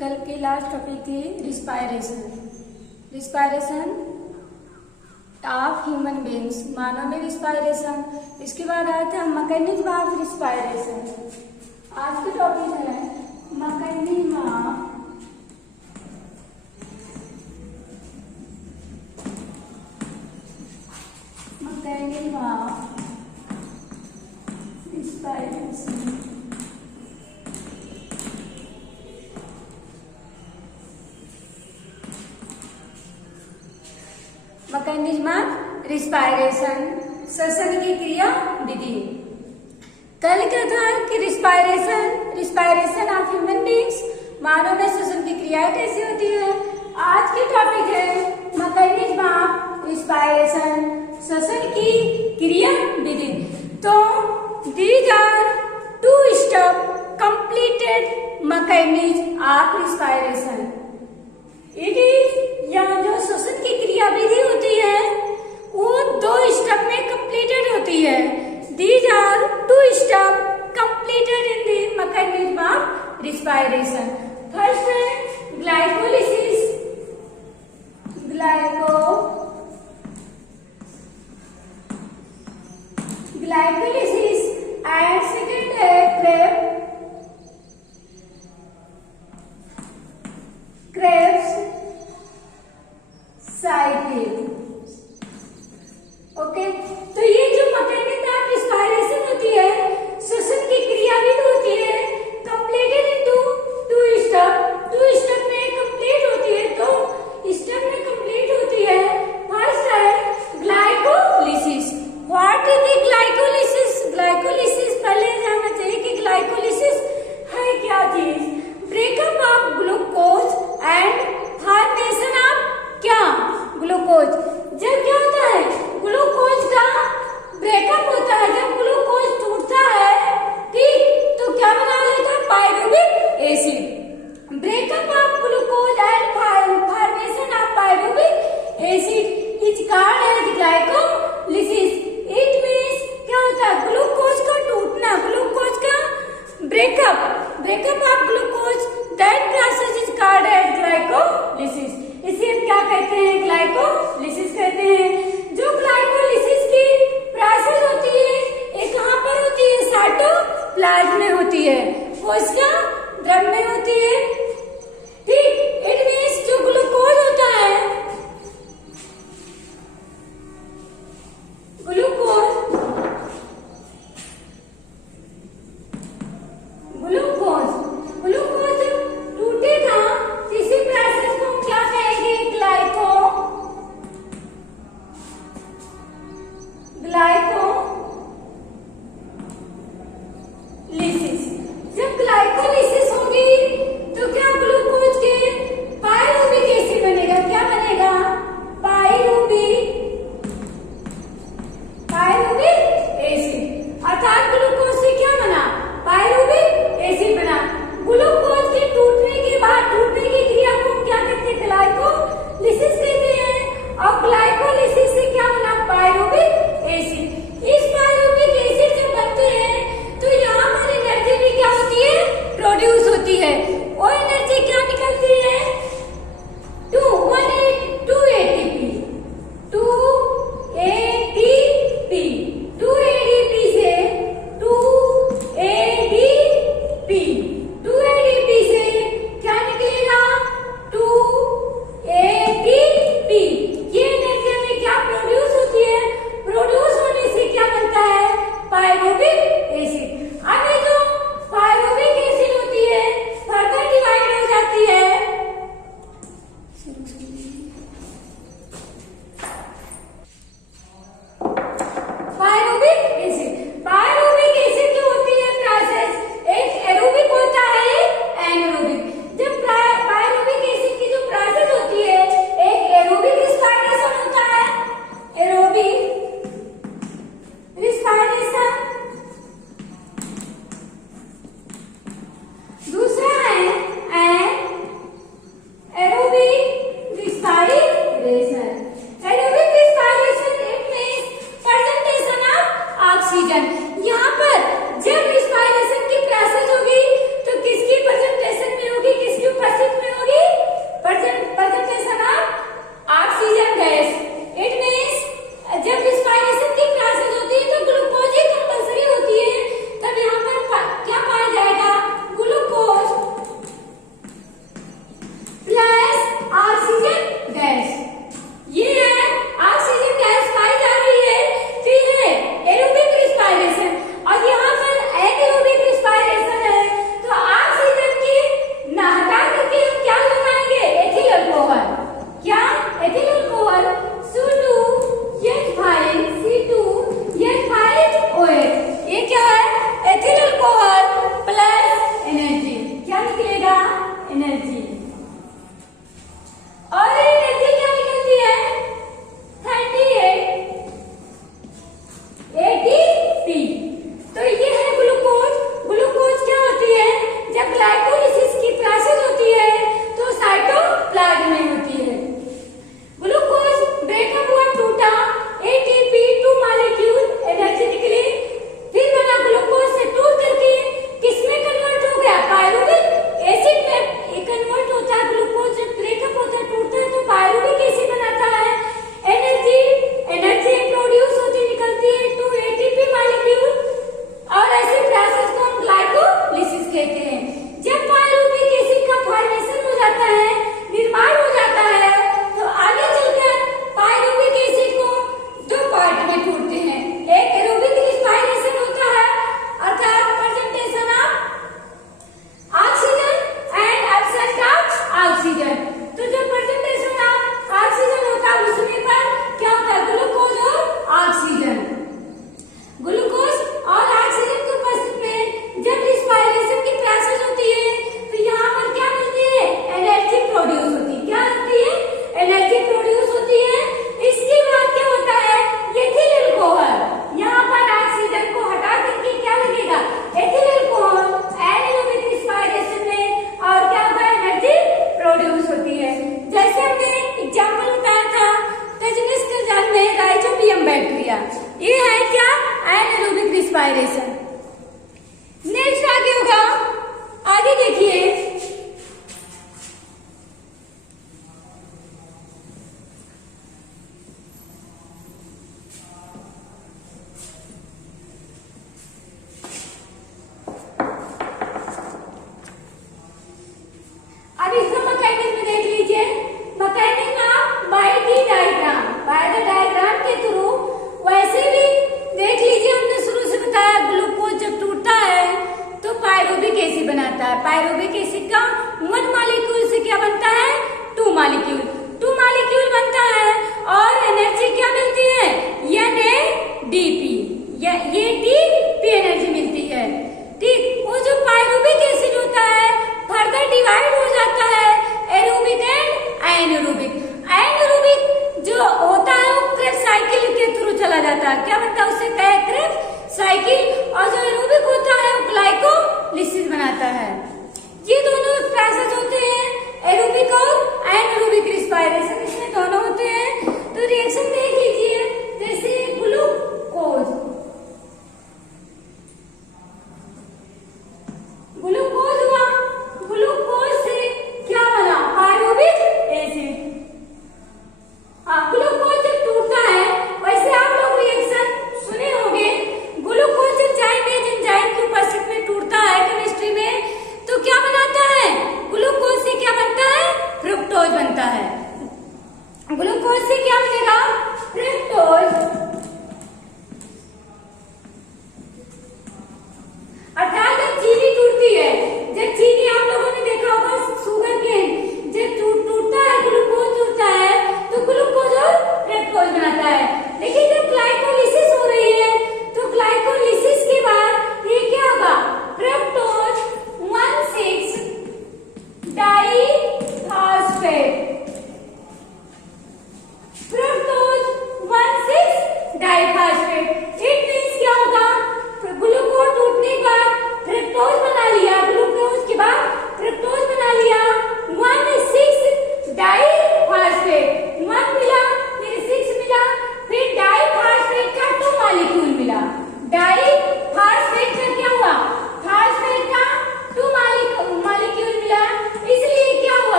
कल की last topic थी respiration. Respiration of human beings, मानव में रिस्पायरेशन। इसके बाद आया था मैकेनिज्म ऑफ रिस्पायरेशन। आज की टॉपिक है mechanism of respiration. Mechanism of respiration, श्वसन की क्रिया विधि। कल क्या था कि रिस्पायरेशन ऑफ ह्यूमन बींग्स, मानव में श्वसन की क्रियाएं कैसी होती है। आज की टॉपिक है मैकेनिज्म ऑफ रिस्पायरेशन, श्वसन की क्रिया विधि। तो these are two step completed mechanism of respiration. It is, यहाँ जो श्वसन की क्रिया विधि होती है वो 2 स्टेप में कंप्लीटेड होती है। These are 2 step completed in the mechanism of respiration. First है ग्लाइकोलिसिस, ग्लाइकोलिसिस एंड सेकंड है क्रेब्स साइकिल। ओके, तो ये जो मैकेनिज्म ऑफ रिस्पायरेशन होती है, श्वसन की क्रिया भी होती है, कंप्लीटेड इनटू 2 स्टेप। 2 स्टेप में कंप्लीट होती है, तो स्टेप में कंप्लीट होती है। फर्स्ट है glycolysis. What is the glycolysis? Glycolysis पहले जानना चाहिए कि ग्लाइकोलिसिस है क्या चीज। Breakup of glucose and formation of क्या? ग्लूकोज। जब क्या होता है, ग्लूकोज का ब्रेकअप होता है, जब ग्लूकोज टूटता है, ठीक, तो क्या बना लेता है? Pyruvic acid. Breakup of glucose and formation of pyruvic acid is called as glycolysis. It means क्या होता है? ग्लूकोज का टूटना, ग्लूकोज का breakup of glucose, that process is called as glycolysis. इसे क्या कहते हैं? ग्लाइकोलिसिस कहते हैं। जो ग्लाइकोलिसिस की प्रोसेस होती है, ये कहाँ पर होती है? साइटोप्लाज्म में होती है, कोशिका द्रव में होती है, ठीक। इट मींस जो ग्लूकोज होता है, ग्लूकोज टूटेगा, इसी प्रोसेस को हम क्या कहेंगे? ग्लाइकोलिसिस। जब ग्लाइकोलिसिस होगी एनर्जी। और एनर्जी क्या निकलती है? 38 ATP। तो ये है ग्लूकोज। ग्लूकोज क्या होती है? जब ग्लाइकोलिसिस की प्रोसेस होती है तो साइटोप्लाज्म में होती है। ग्लूकोज ब्रेकअप हुआ, टूटा, ATP 2 मॉलिक्यूल एनर्जी निकली, फिर बना ग्लूकोज से टूट करके किसमें कन्वर्ट हो गया? पायरुविक एसिड में कन्वर्ट होता है। ग्लूकोज जब ब्रेकअप होता है, टूटता है, तो पायरुविक एसिड बनाता है। एनर्जी प्रोड्यूस होती निकलती है 2 ATP मॉलिक्यूल, और ऐसी प्रोसेस को हम ग्लाइकोलिसिस कहते हैं। जब पायरुविक एसिड का फॉर्मेशन हो जाता है, निर्माण हो जाता है, तो आगे चलकर पायरुविक एसिड को 2 पार्ट में तोड़ते हैं। एक एरोबिक रिस्पायरेशन होता है, अर्थात presentation of oxygen and absence of oxygen. तो जो प्रेजेंटेशन ऑफ ऑक्सीजन होता है उसमें पर क्या होता है? ग्लूकोज और ऑक्सीजन। ग्लूकोज और ऑक्सीजन के उपस्थित में जब रिस्पायरेशन की प्रोसेस होती है तो यहाँ पर क्या मिलती है? एनर्जी प्रोड्यूस होती है। क्या होती है? एनर्जी प्रोड्यूस होती है। इसके बाद क्या होता है? Ethyl alcohol. यहाँ पर ऑक्सीजन को हटा करके क्या लगेगा? एथिल अल्कोहल एनारोबिक रिस्पायरेशन में, और क्या होगा? एनर्जी प्रोड्यूस होती है। जैसे हमने एग्जाम्पल बताया था तजनिस्कजान में राइजोबियम बैक्टीरिया, ये है क्या? Anaerobic respiration. नेक्स्ट आगे होगा, आगे देखिए, अब इसका मैकेनिज्म देख लीजिए। Mechanism of by the diagram के थ्रू, वैसे भी देख लीजिए, हमने शुरू से बताया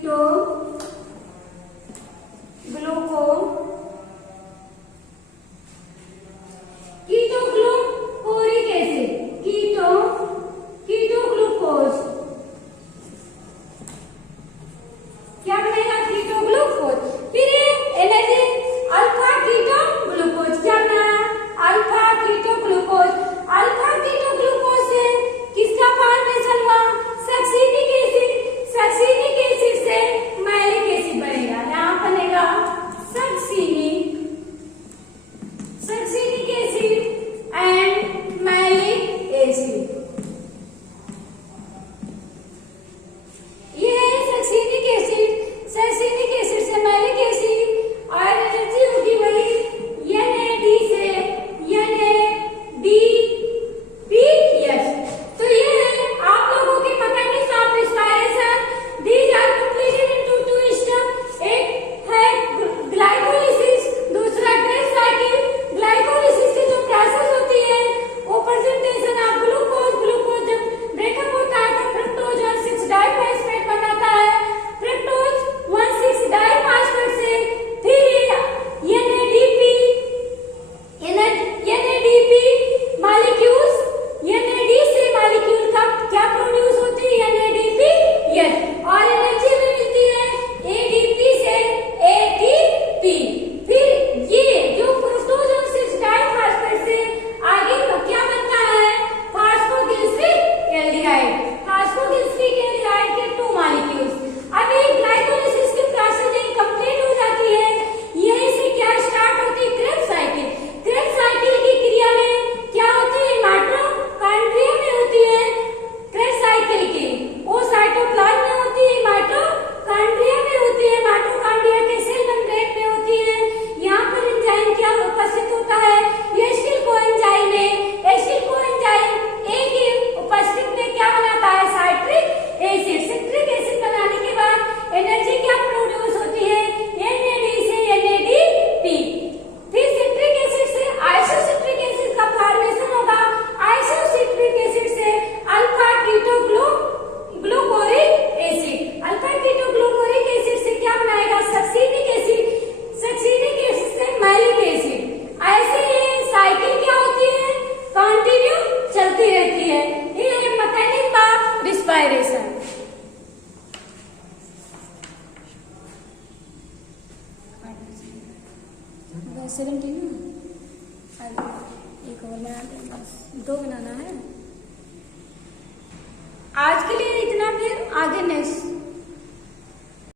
कीटो ग्लूको कीटोग्लूकोरिक एसिड कीटो ग्लूकोज क्या बनेगा कीटोग्लूकोज। फिर एनर्जी अल्फा कीटो ग्लूकोज क्या बना अल्फा कीटो ग्लूकोज से किसका फॉर्मेशन हुआ सक्सीनिक एसिड से मैलिक एसिड बनेगा। यहाँ बनेगा succinic acid and malic acid. ये सक्सीनिक एसिड से मैलिक एसिड और एनर्जी होगी वही NAD से NADPH। तो ये है आप लोगों के mechanism of respiration. These are completed into two step. एक है ग्लाइकोलिसिस, दूसरा क्रेब्स साइकिल। ग्लाइकोलिसिस की जो प्रोसेस होती है वो प्रेजेंटेशन ऑफ ग्लूकोज जब ब्रेकअप होता है तो फ्रक्टोज और 6 डाइफॉस्फेट बनाता है। फ्रक्टोज 1,6 डाइफॉस्फेट से फिर NADP मॉलिक्यूल्स NAD से मॉलिक्यूल का क्या प्रोड्यूस होती है NADPH और एनर्जी में मिलती है ADP से ATP। फिर ये जो फ्रक्टोज और 6 डाइफॉस्फेट से आगे क्या बनता है फॉस्फोग्लिसरिक एल्डिहाइड के 2 मॉलिक्यूल्स। अभी ग्लाइकोलिसिस की प्रोसेस कंप्लीट हो जाती है। यहीं से क्या स्टार्ट होती है क्रेब्स साइकिल की क्रिया में क्या होती है माइटोकॉन्ड्रिया में होती है। क्रेब्स साइकिल की वो साइटोप्लाज्म में होती है माइटोकॉन्ड्रिया में होती है। माइटोकॉन्ड्रिया के सेल मेम्ब्रेन में होती है। यहाँ पर एंजाइम क्या उपस्थित होता है एसिटिल कोएंजाइम ए की उपस्थित में क्या बनाता है सिट्रिक एसिड बनाने के बाद एनर्जी क्या प्रोड्यूस होती है NAD से NADP। फिर सिट्रिक एसिड से आइसोसिट्रिक एसिड का फॉर्मेशन होगा। आइसोसिट्रिक एसिड से अल्फा कीटो ग्लूकोरिक एसिड से क्या बनाएगा सक्सीनिक एसिड से मैलिक एसिड। ऐसे ये साइकिल क्या होती है कंटिन्यू चलती रहती है। ये मैकेनिज्म ऑफ रिस्पायरेशन। एक और बस 2 बनाना है। आज के लिए इतना, फिर आगे नेक्स्ट